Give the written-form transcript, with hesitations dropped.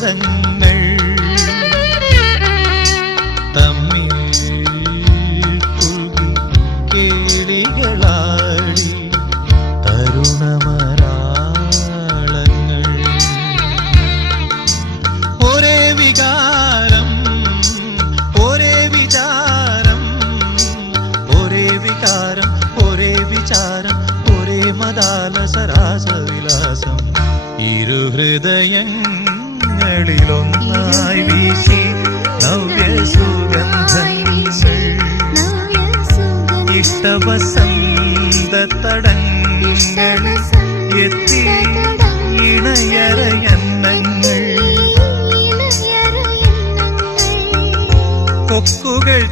സൗഹൃദങ്ങൾ തമ്മിൽ കുൽകി കേളികളാടി തരുണമരാളങ്ങൾ ഒരേ വികാരം ഒരേ വിചാരം ഒരേ വികാരം ഒരേ വിചാരം ഒരേ മദാലസരാസവിലാസം ഇരു ഹൃദയങ്ങളിലൊന്നായി വീശി നവ്യസുഗന്ധങ്ങൾ ഇഷ്ടവസന്തതടങ്ങൾ എത്തി ഇണയറയന്നങ്ങൾ കൊക്കുകൾ